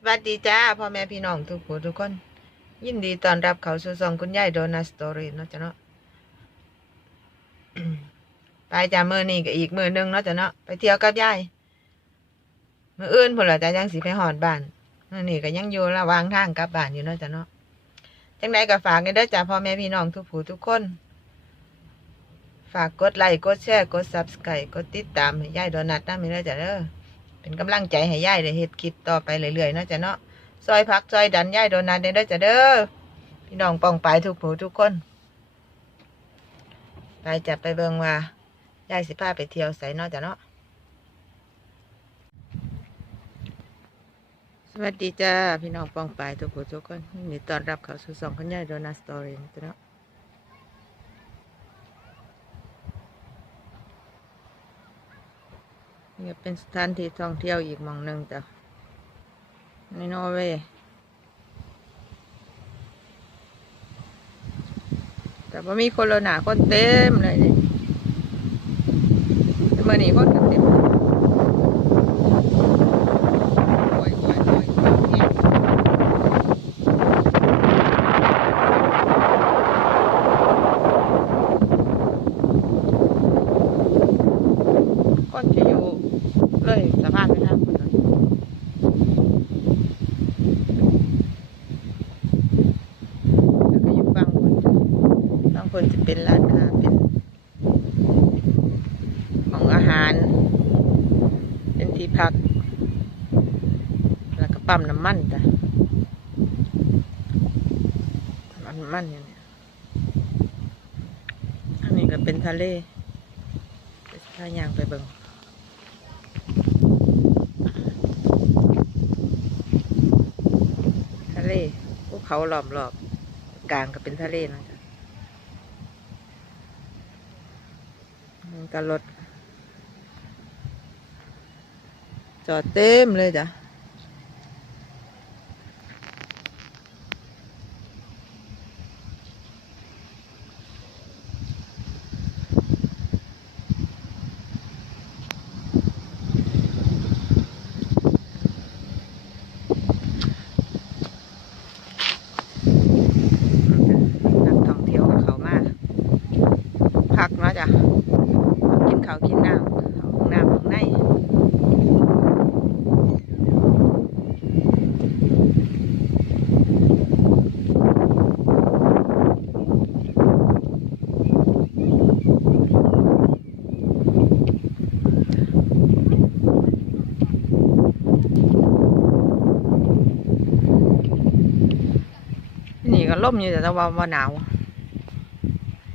สวัสดีจ้าพ่อแม่พี่น้องทุกผู้ทุกคน ยินดีต้อนรับเขาสู่ซองคุณยายโดนัสตอรี่เนาะจ้ะเนาะไปจ้ามือนี่ก็อีกมือหนึงเนาะจ้ะเนาะไปเที่ยวกับยายมืออื่นพุ่นละจ้ะยังสิไปหอดบ้านมื่อนี่ก็ยังอยู่ระวางทางกลับบ้านอยู่เนาะจ้ะเนาะจังใดก็ฝากกันเด้อจ้าพ่อแม่พี่น้องทุกผู้ทุกคน ฝากกดไลค์กดแชร์กดซับสไครต์กดติดตามให้ยายโดนัทนะมีเด้อจ้ะเด้อ เป็นกำลังใจให้ย่ายได้เฮ็ดคลิปต่อไปเรื่อยๆเนาะจ้ะเนาะซอยพักซอยดันย่ายโดนัทได้ด้อจ้ะเด้อพี่น้องป้องไปทุกผู้ทุกคน ไปจับไปเบิ่งว่าย่ายสิพาไปเที่ยวไสเนาะจ้ะเนาะสวัสดีจ้าพี่น้องป้องไปทุกผู้ทุกคนนดีต้อนรับเขาสู่สองคนย่ายโดนัทสตอรี่นะจ้ะเนาะ นี่ก็เป็นสถานที่ท่องเที่ยวอีกมองหนึ่งจ้ะในนอร์เวย์แต่ว่ามีโคโรนาคนเต็มเลยนี่แต่มื่อนี้คนก็เต็มโอ้ยโอ้ยโอ้ยโอ้ยคนจะอยู่เลยสะพานไม่ทางคนเลยแล้วก็อยู่ฟังคนจ้ะฟังคนจะเป็นร้านค้าเป็นของอาหาร เป็น ที่พัก แล้วก็ปั๊มน้ำมันจ้ะน้ำมันอย่างเนี้ยอันนี้ก็เป็นทะเลไปพายางไปเบิ่งทะเลภูเขาล้อมรอบกลางก็เป็นทะเลนะจ๊ะมันก็รถ จอดเต็มเลยจ้ะนักท่องเที่ยวกับเขามาพักเนาะจ้ะกินข้าวกินน้ำเข้าห้องน้ำห้องใน นี่ก็ล่มอยู่แต่ว่าว่าหนาว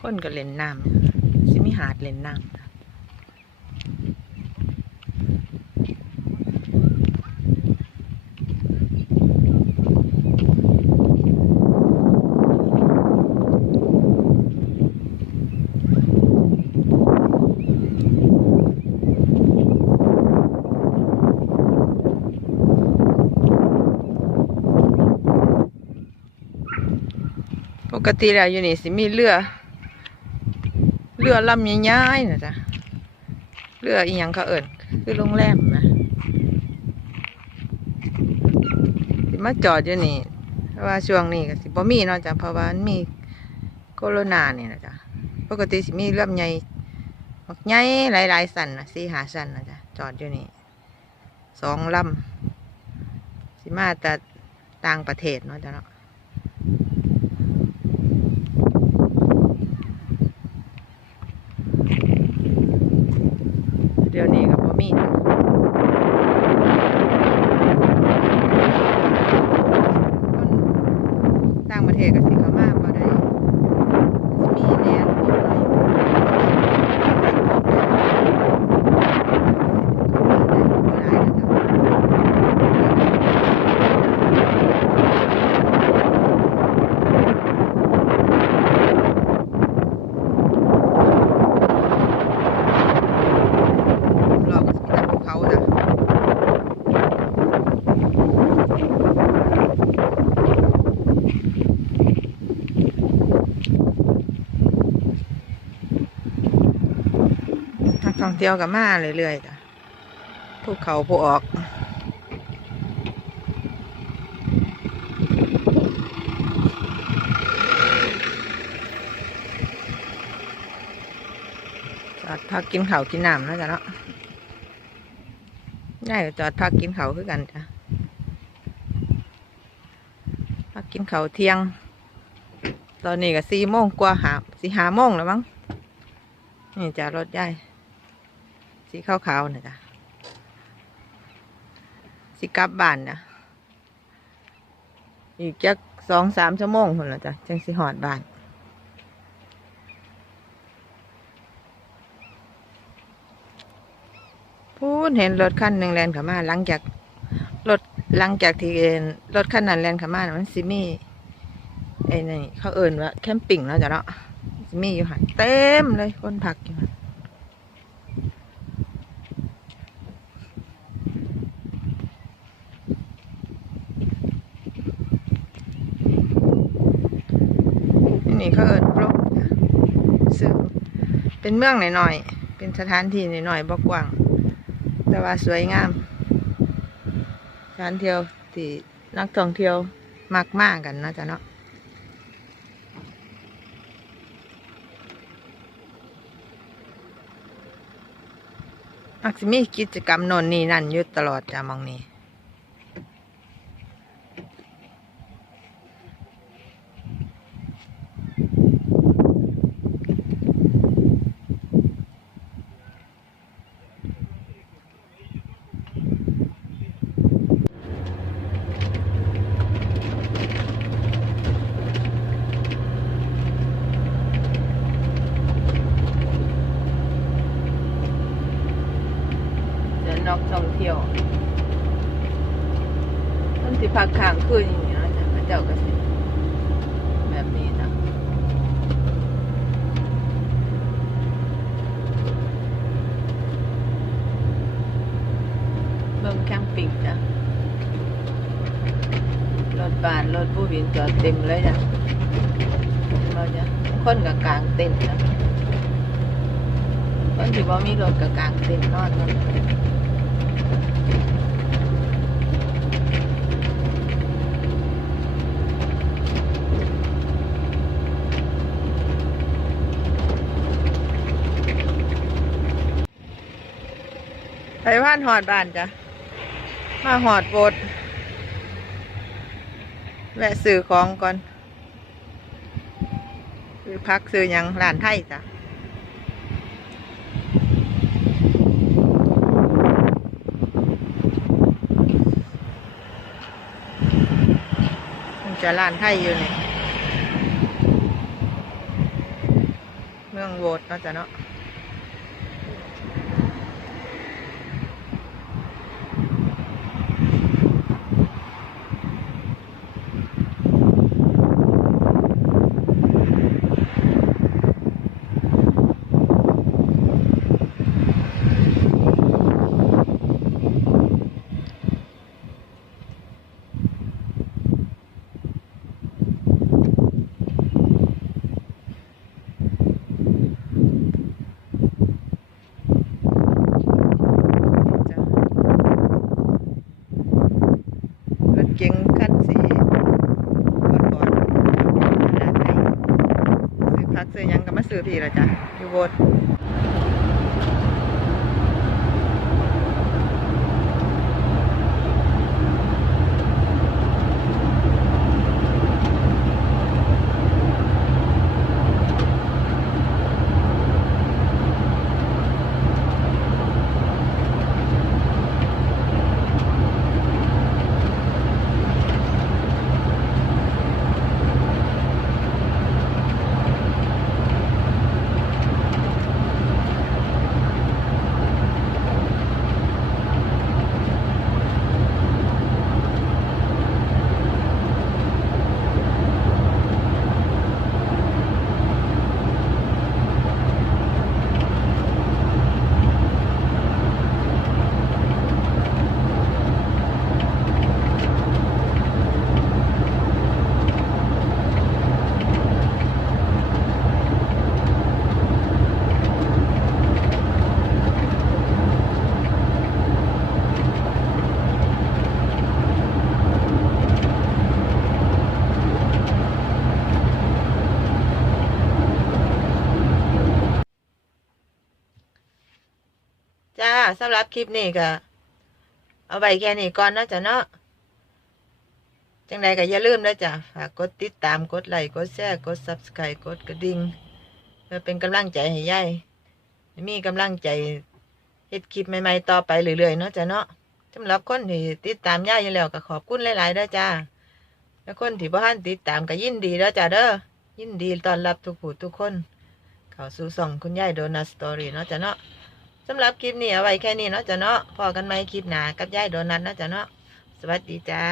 คนก็เล่นน้ำสิมีหาดเล่นน้ำป กติแล้วอยู่นี่สิมีเรือ เรือลำใหญ่ๆนะจ๊ะเรืออีหยังเขาเอิ่นคือโรงแรมนะสิมาจอดอยู่นี่เพราะว่าช่วงนี้ก็สิบ่มีเนาะจ้ะเพราะว่ามันมีโคโรนาเนี่ยนะจ๊ะปกติสิมีเรือใหญ่บักใหญ่หลายๆสันนะสี่หาสันนะจ๊ะจอดอยู่นี่สองลำสิมาแต่ต่างประเทศเนาะจ้ะเนาะ เที่ยวกับมาเรื่อยๆจ้ะภูเขาภูออกจอดพักกินเขากินน้ำนะจ๊ะเนาะง่ายจอดพักกินเขาคือกันจ้ะพักกินเขาเที่ยง ตอนนี้ก็สี่โมงกว่าหาสี่หาโมงแล้วมั้งนี่จะรถใหญ่ สีขาวๆนะจ้ะสิกลับบ้านนะอีกจักสองสามชั่วโมงคนละจ้ะจังสิหอดบ้านพูดเห็นรถคันหนึ่งแลนขามาหลังจากรถหลังจากที่รถคันนั้นแลนขามานะมันซิมี่ไอ้นี่เขาเอิ่นว่าแคมปิ้งแล้วจ้ะเนาะซิมี่อยู่หันเต็มเลยคนพักอยู่หัน นี่เขาเอิ่นปร่งซึ่งเป็นเมืองหน่อยๆเป็นสถานที่หน่อยๆบกว้าง แต่ว่าสวยงามสถานเที่ยวที่นักท่องเที่ยวมากมากกันนะจ๊ะเนาะมักสิมีกิจกรรมนนนี่นั่นยู่ตลอดจ้ะมองนี้เดินนอกท่อง เที่ยวต้นสิพักค้างคืนอย่างเงี้ยจ้ะพระเจ้าก็สิแบบนี้นะเบิ่งแคมปิ้งจ้ะรถบานรถผู้วินจอดเต็มเลยจ้ะเราจะคนกับกลางเต็นท์จ้ะคนที่บ่มีรถกับกลางเต็นท์นอนนั่น ไปบ้านหอดบ้านจ้ะ มาหอดโบสถ์แวะซื้อของก่อนซื้อพักซื้อหยังร้านไทยจ้ะจะร้านไทยอยู่นี่เมืองโบสถ์เนาะจ้ะเนาะ จ้ะรถเก๋งคันสีบอนบอนร้านไหนซื้อพัก ซื้อหยังก็มาซื้อพี่ละจ้ะอยู่โบส จ้าสำหรับคลิปนี้ก็เอาไว้แค่นี้ก่อนนะจ้ะเนาะจังใดก็อย่าลืมนะจ้ะฝากกดติดตามกดไลค์กดแชร์กด subscribe กดกระดิ่งเพื่อเป็นกำลังใจให้ยายให้มีกำลังใจเฮ็ดคลิปใหม่ๆต่อไปเรื่อยๆเนาะจ้ะเนาะสำหรับคนที่ติดตามยายอยู่แล้วก็ขอบคุณหลายๆด้อจ้า แล้วคนที่บ่ทันติดตามก็ยินดีเด้อจ้าเด้อ ยินดีต้อนรับทุกผู้ทุกคน เข้าสู่ส่องคุณยายโดนัสตอรี่เนาะจ้ะเนาะ สำหรับคลิปนี้เอาไว้แค่นี้เนาะจ้ะเนาะพอกันไหมคลิปหนากับยายโดนัทเนาะจ้ะเนาะสวัสดีจ้า